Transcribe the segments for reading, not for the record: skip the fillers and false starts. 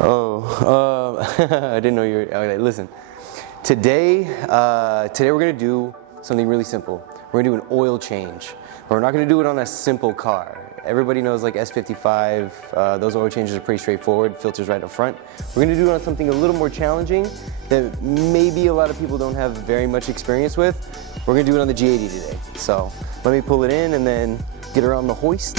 I didn't know you were, okay, listen. Today we're gonna do something really simple. We're gonna do an oil change. But we're not gonna do it on a simple car. Everybody knows like S55, those oil changes are pretty straightforward, filters right up front. We're gonna do it on something a little more challenging that maybe a lot of people don't have very much experience with. We're gonna do it on the G80 today. So let me pull it in and then get her on the hoist.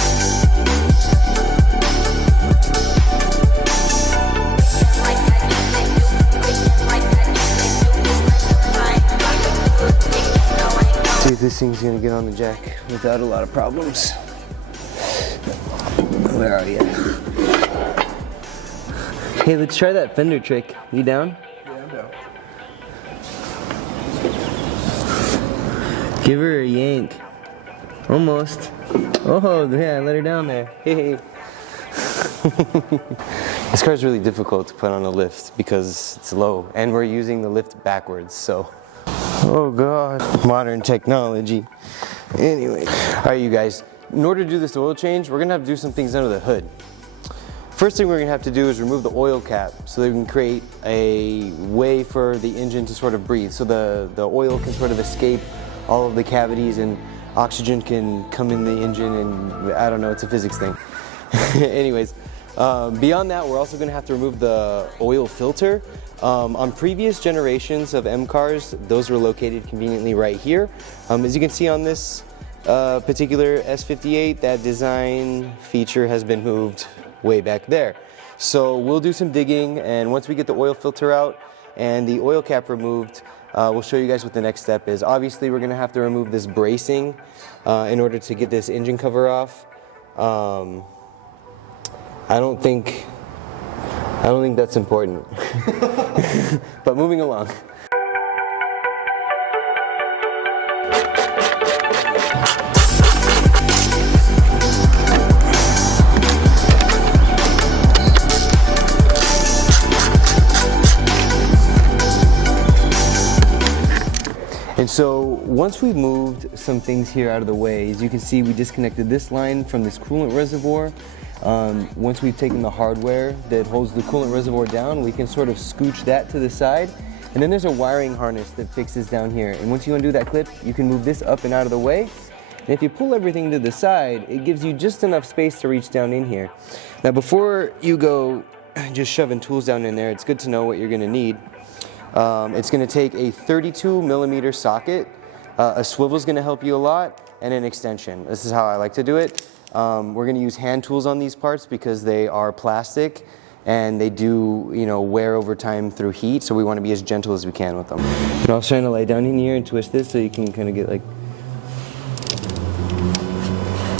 See if this thing's gonna get on the jack without a lot of problems. Where are you? Hey, let's try that fender trick. You down? Yeah, I'm down. Give her a yank. Almost. Oh, yeah, let her down there. Hey. This car's really difficult to put on a lift because it's low, and we're using the lift backwards, so. Oh God, modern technology. Anyway, all right, you guys, in order to do this oil change, we're gonna have to do some things under the hood. First thing we're gonna have to do is remove the oil cap so that we can create a way for the engine to sort of breathe, so the oil can sort of escape all of the cavities and oxygen can come in the engine, and I don't know, it's a physics thing. Anyways, beyond that, we're also gonna have to remove the oil filter. On previous generations of M cars, those were located conveniently right here. As you can see on this particular S58, that design feature has been moved way back there. So we'll do some digging, and once we get the oil filter out and the oil cap removed, we'll show you guys what the next step is. Obviously, we're gonna have to remove this bracing in order to get this engine cover off. I don't think that's important. But moving along. And so once we've moved some things here out of the way, as you can see, we disconnected this line from this coolant reservoir. Once we've taken the hardware that holds the coolant reservoir down, we can sort of scooch that to the side. And then there's a wiring harness that fixes down here. And once you undo that clip, you can move this up and out of the way. And if you pull everything to the side, it gives you just enough space to reach down in here. Now, before you go just shoving tools down in there, it's good to know what you're gonna need. It's gonna take a 32mm socket, a swivel's gonna help you a lot, and an extension. This is how I like to do it. We're going to use hand tools on these parts because they are plastic and they do, wear over time through heat, so we want to be as gentle as we can with them. And I was trying to lay down in here and twist this so you can kind of get like...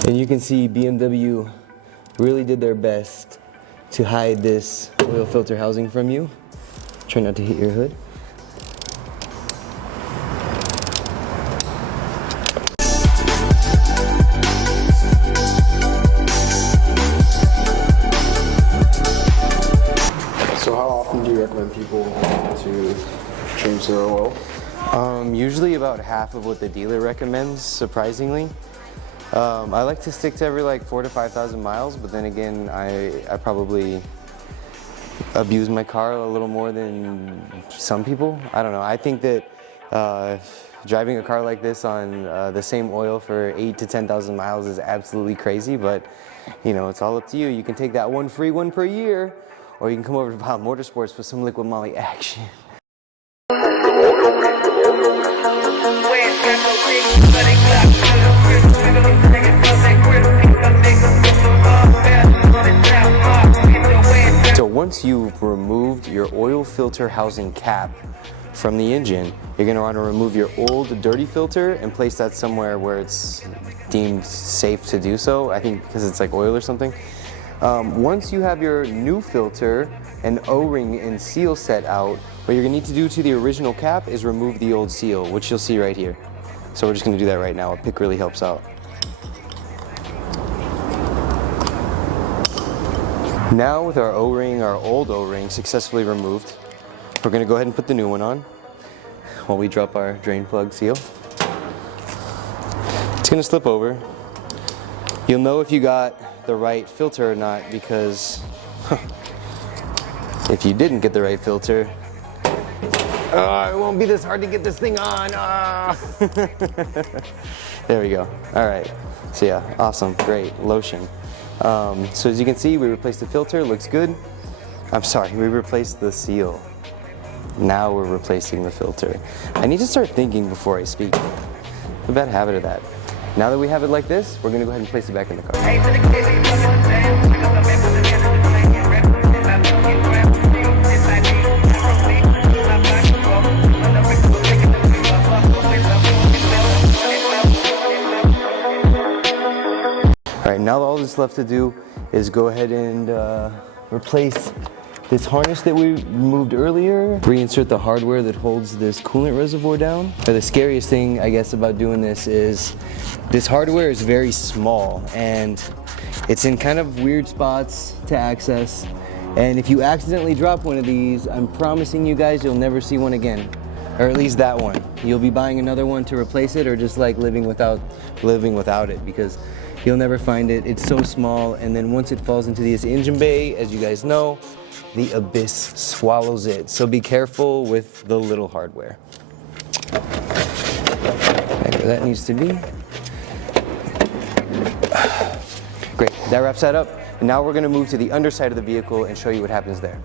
And you can see BMW really did their best to hide this oil filter housing from you. Try not to hit your hood. Do you recommend people to change their oil? Usually about half of what the dealer recommends, surprisingly. I like to stick to every like 4,000 to 5,000 miles, but then again, I probably abuse my car a little more than some people. I don't know. I think that driving a car like this on the same oil for 8,000 to 10,000 miles is absolutely crazy, but it's all up to you. You can take that one free one per year, or you can come over to Motorsports for some liquid moly action. So once you've removed your oil filter housing cap from the engine, you're going to want to remove your old dirty filter and place that somewhere where it's deemed safe to do so. I think because it's like oil or something. Once you have your new filter and O-ring and seal set out, what you're gonna need to do to the original cap is remove the old seal, which you'll see right here. So we're just gonna do that right now. A pick really helps out. Now with our O-ring, our old O-ring successfully removed, we're gonna go ahead and put the new one on while we drop our drain plug seal. It's gonna slip over. You'll know if you got the right filter or not because if you didn't get the right filter, it won't be this hard to get this thing on. There we go. All right. So yeah, awesome, great, lotion. So as you can see, we replaced the filter, looks good. I'm sorry, we replaced the seal. Now we're replacing the filter. I need to start thinking before I speak. A bad habit of that. Now that we have it like this, we're gonna go ahead and place it back in the car. All right, now all that's left to do is go ahead and replace this harness that we removed earlier. Reinsert the hardware that holds this coolant reservoir down. The scariest thing, I guess, about doing this is this hardware is very small and it's in kind of weird spots to access. And if you accidentally drop one of these, I'm promising you guys you'll never see one again. Or at least that one. You'll be buying another one to replace it, or just like living without it, because you'll never find it. It's so small, and then once it falls into this engine bay, as you guys know, the abyss swallows it. So be careful with the little hardware. Right where that needs to be. Great, that wraps that up. And now we're gonna move to the underside of the vehicle and show you what happens there.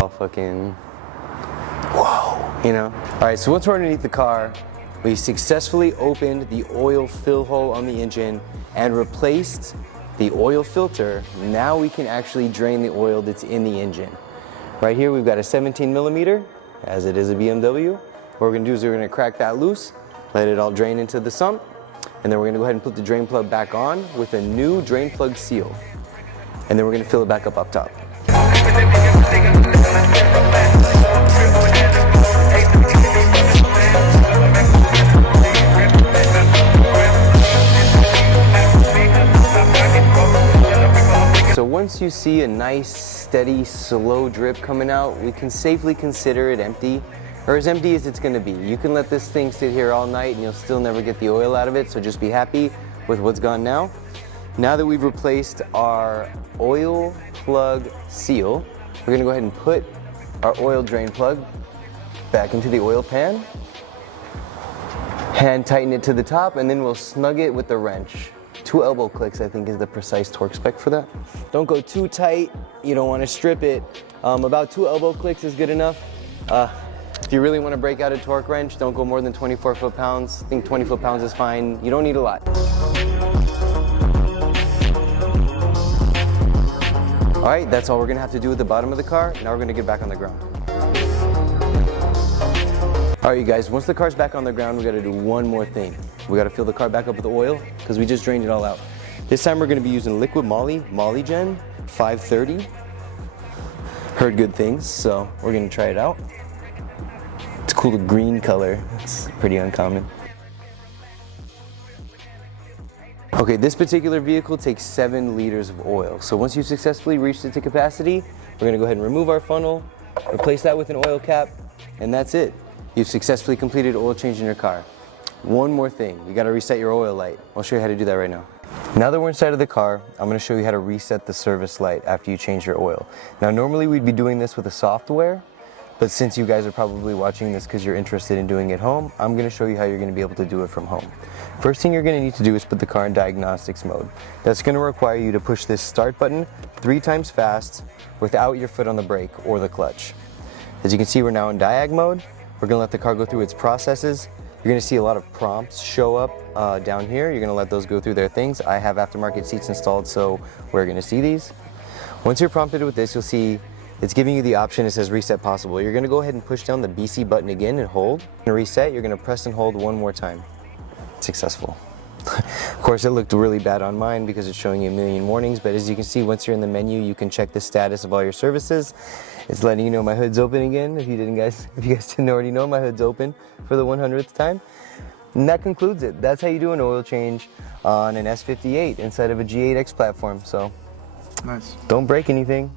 Oh, fucking, whoa, you know? All right, so once we're underneath the car, we successfully opened the oil fill hole on the engine and replaced the oil filter. Now we can actually drain the oil that's in the engine. Right here, we've got a 17 millimeter, as it is a BMW. What we're gonna do is we're gonna crack that loose, let it all drain into the sump, and then we're gonna go ahead and put the drain plug back on with a new drain plug seal. And then we're gonna fill it back up top. So once you see a nice, steady, slow drip coming out, we can safely consider it empty, or as empty as it's gonna be. You can let this thing sit here all night and you'll still never get the oil out of it, so just be happy with what's gone now. Now that we've replaced our oil plug seal, we're gonna go ahead and put our oil drain plug back into the oil pan, hand tighten it to the top, and then we'll snug it with the wrench. 2 elbow clicks, I think, is the precise torque spec for that. Don't go too tight, you don't want to strip it. About 2 elbow clicks is good enough. If you really want to break out a torque wrench, don't go more than 24 foot-pounds. I think 20 foot-pounds is fine. You don't need a lot. All right, that's all we're gonna have to do at the bottom of the car. Now we're gonna get back on the ground. All right, you guys, once the car's back on the ground, we gotta do one more thing. We gotta fill the car back up with oil, because we just drained it all out. This time we're gonna be using liquid Moly Gen 530. Heard good things, so we're gonna try it out. It's a cool green color, it's pretty uncommon. Okay, this particular vehicle takes 7 liters of oil. So once you've successfully reached it to capacity, we're gonna go ahead and remove our funnel, replace that with an oil cap, and that's it. You've successfully completed oil change in your car. One more thing, you gotta reset your oil light. I'll show you how to do that right now. Now that we're inside of the car, I'm gonna show you how to reset the service light after you change your oil. Now normally we'd be doing this with a software, but since you guys are probably watching this because you're interested in doing it at home, I'm gonna show you how you're gonna be able to do it from home. First thing you're gonna need to do is put the car in diagnostics mode. That's gonna require you to push this start button 3 times fast without your foot on the brake or the clutch. As you can see, we're now in diag mode. We're gonna let the car go through its processes. You're gonna see a lot of prompts show up down here. You're gonna let those go through their things. I have aftermarket seats installed, so we're gonna see these. Once you're prompted with this, you'll see it's giving you the option. It says reset possible. You're gonna go ahead and push down the BC button again and hold. To reset, you're gonna press and hold one more time. Successful. Of course, it looked really bad on mine because it's showing you a million warnings, but as you can see, once you're in the menu, you can check the status of all your services. It's letting you know my hood's open again. If you guys didn't already know, my hood's open for the 100th time. And that concludes it. That's how you do an oil change on an S58 inside of a G8X platform. So nice. Don't break anything.